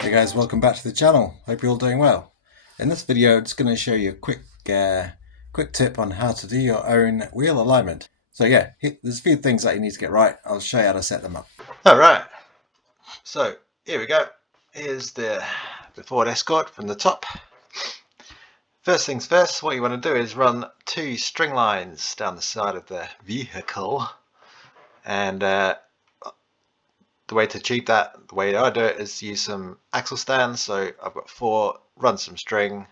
Hey guys, welcome back to the channel. Hope you're all doing well. In this video, I'm just going to show you a quick tip on how to do your own wheel alignment. So yeah, there's a few things that you need to get right. I'll show you how to set them up. Alright, so here we go. Here's the Ford Escort from the top. First things first, what you want to do is run 2 string lines down the side of the vehicle. And the way to achieve that, the way I do it, is use some axle stands. So I've got 4, run some string,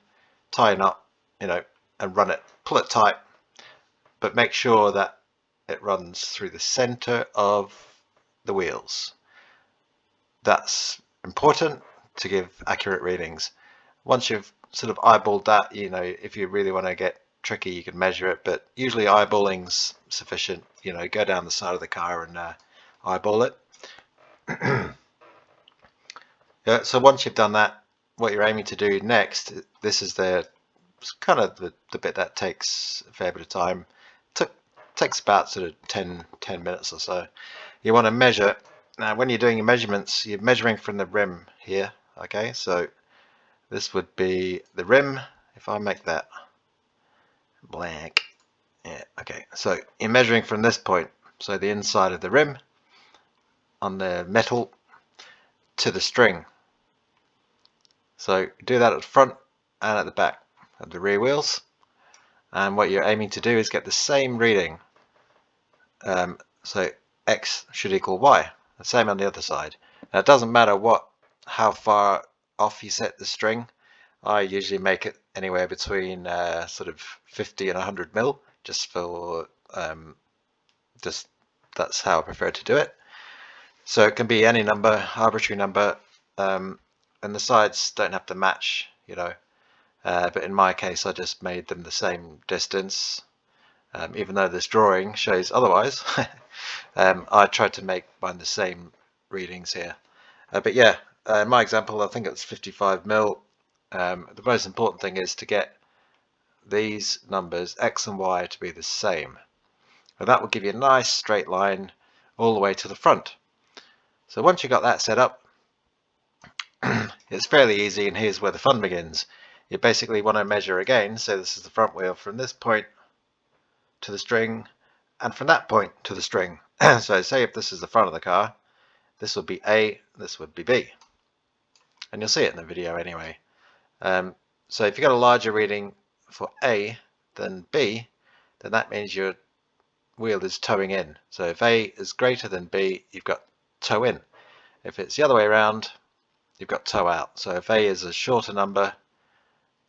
tie a knot, and run it, pull it tight, but make sure that it runs through the center of the wheels. That's important to give accurate readings. Once you've sort of eyeballed that, if you really want to get tricky, you can measure it, but usually eyeballing's sufficient. Go down the side of the car and eyeball it. Yeah, so once you've done that, what you're aiming to do next, this is the bit that takes a fair bit of time. Takes about sort of 10 minutes or so. You want to measure. Now when you're doing your measurements, you're measuring from the rim here. Okay, so this would be the rim. If I make that blank, yeah, okay, so you're measuring from this point, so the inside of the rim on the metal to the string. So do that at the front and at the back of the rear wheels, and what you're aiming to do is get the same reading. So X should equal Y, the same on the other side. Now it doesn't matter how far off you set the string. I usually make it anywhere between sort of 50 and 100 mil, just for that's how I prefer to do it. So it can be any number, arbitrary number, and the sides don't have to match, but in my case I just made them the same distance, even though this drawing shows otherwise. I tried to make mine the same readings here, but yeah, in my example I think it's 55 mil. The most important thing is to get these numbers X and Y to be the same, and that will give you a nice straight line all the way to the front. So once you got that set up, it's fairly easy, and here's where the fun begins. You basically want to measure again, so this is the front wheel, from this point to the string, and from that point to the string. So say if this is the front of the car, this would be A, this would be B, and you'll see it in the video anyway. So if you got a larger reading for A than B, then that means your wheel is toeing in. So if A is greater than B, you've got toe in. If it's the other way around, you've got toe out. So if A is a shorter number,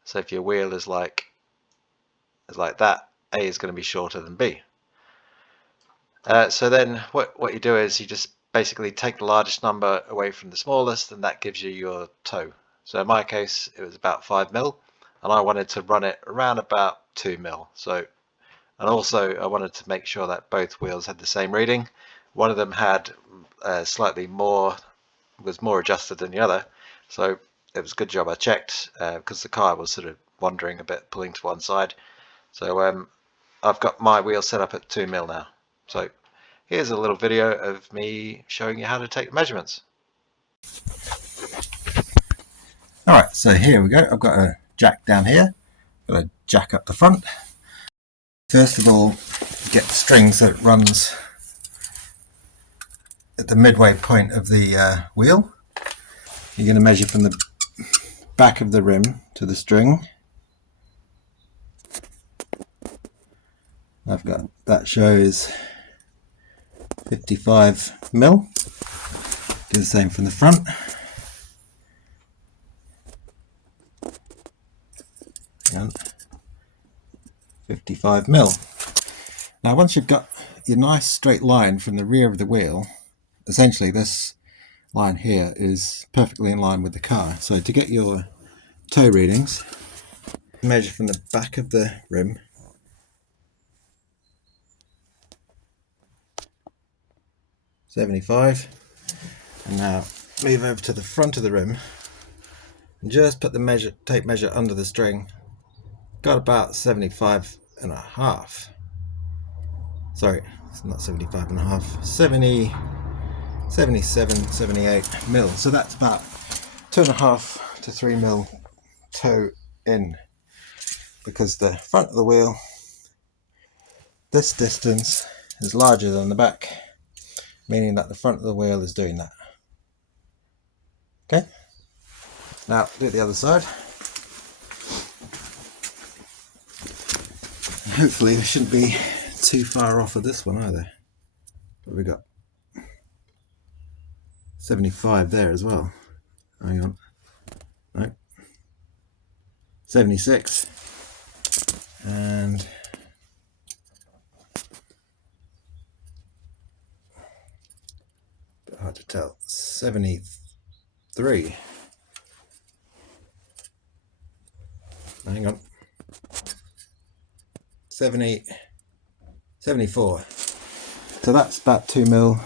so if your wheel is like that, A is going to be shorter than B. So then what you do is you just basically take the largest number away from the smallest, and that gives you your toe. So in my case it was about 5 mil, and I wanted to run it around about 2 mil. So, and also I wanted to make sure that both wheels had the same reading. One of them had slightly more, was more adjusted than the other, so it was a good job I checked, because the car was sort of wandering a bit, pulling to one side. So I've got my wheel set up at 2 mil now. So here's a little video of me showing you how to take the measurements. Alright, so here we go. I've got a jack down here, got a jack up the front. First of all, get the string so it runs at the midway point of the wheel. You're going to measure from the back of the rim to the string. I've got, that shows 55 mil. Do the same from the front. And 55 mil. Now once you've got your nice straight line from the rear of the wheel, essentially this line here is perfectly in line with the car. So to get your toe readings, measure from the back of the rim (75), and now move over to the front of the rim and just put the tape measure under the string. Got about 75 and a half. sorry, it's not 75 and a half, 70, 77, 78 mil. So that's about 2.5 to 3 mil toe in, because the front of the wheel, this distance is larger than the back, meaning that the front of the wheel is doing that. Okay, now do it the other side. Hopefully we shouldn't be too far off of this one either. But we got 75 there as well. Hang on. No. 76. And bit hard to tell. 73. Hang on. 70, 74. So that's about 2 mil.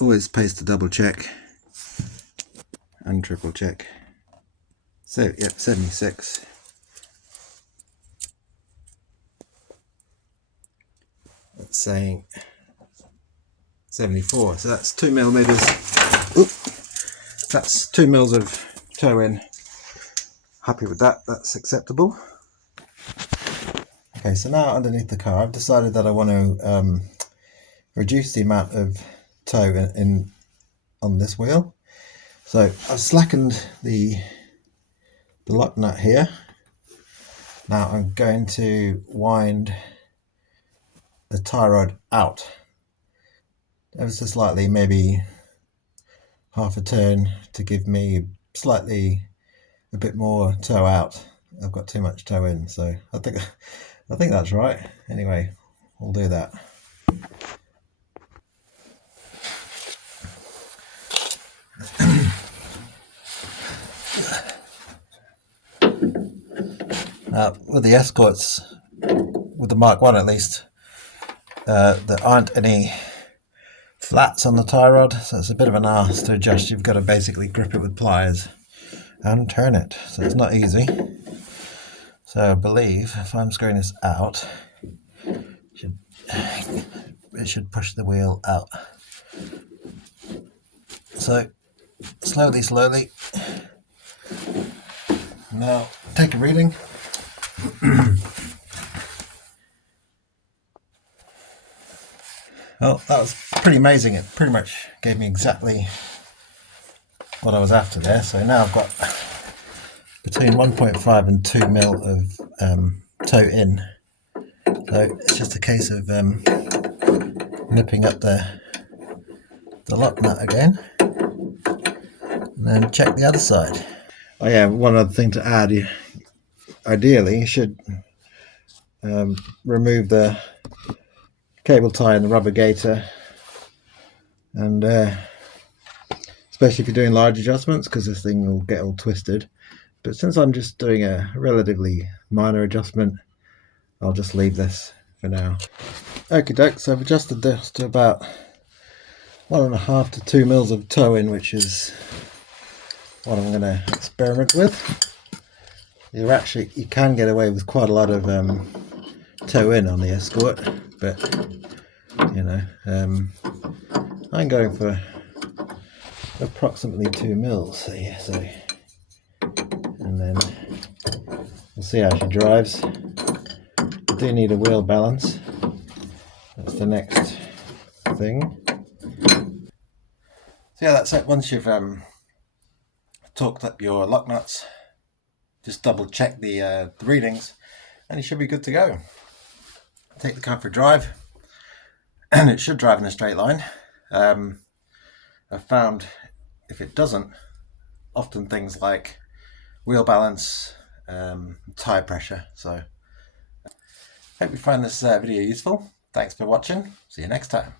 Always pays to double check and triple check. So yep, 76. That's saying 74. So that's 2 millimeters. Oop. That's 2 mils of toe in. Happy with that. That's acceptable. Okay, so now underneath the car, I've decided that I want to reduce the amount of toe in on this wheel. So I've slackened the lock nut here. Now I'm going to wind the tie rod out ever so slightly, maybe half a turn, to give me slightly a bit more toe out. I've got too much toe in, so I think that's right. Anyway, we'll do that. Now, with the Escorts, with the Mark 1 at least, there aren't any flats on the tie rod, so it's a bit of an arse to adjust. You've got to basically grip it with pliers and turn it, so it's not easy. So I believe if I'm screwing this out, it should push the wheel out. So slowly. Now take a reading. Well, that was pretty amazing. It pretty much gave me exactly what I was after there. So now I've got between 1.5 and 2 mil of toe in. So it's just a case of nipping up the lock nut again, and then check the other side. Oh yeah, one other thing to add, ideally you should remove the cable tie and the rubber gaiter, and especially if you're doing large adjustments, because this thing will get all twisted. But since I'm just doing a relatively minor adjustment, I'll just leave this for now. Okie doke, so I've adjusted this to about 1.5 to 2 mils of toe in, which is what I'm going to experiment with. You can get away with quite a lot of toe in on the Escort, but you know, I'm going for approximately 2 mils here, so, and then we'll see how she drives. I do need a wheel balance. That's the next thing. So yeah, that's it. Once you've torqued up your lock nuts, just double check the readings, and you should be good to go. Take the car for a drive, and it should drive in a straight line. I've found if it doesn't, often things like wheel balance, tire pressure. So hope you find this video useful. Thanks for watching. See you next time.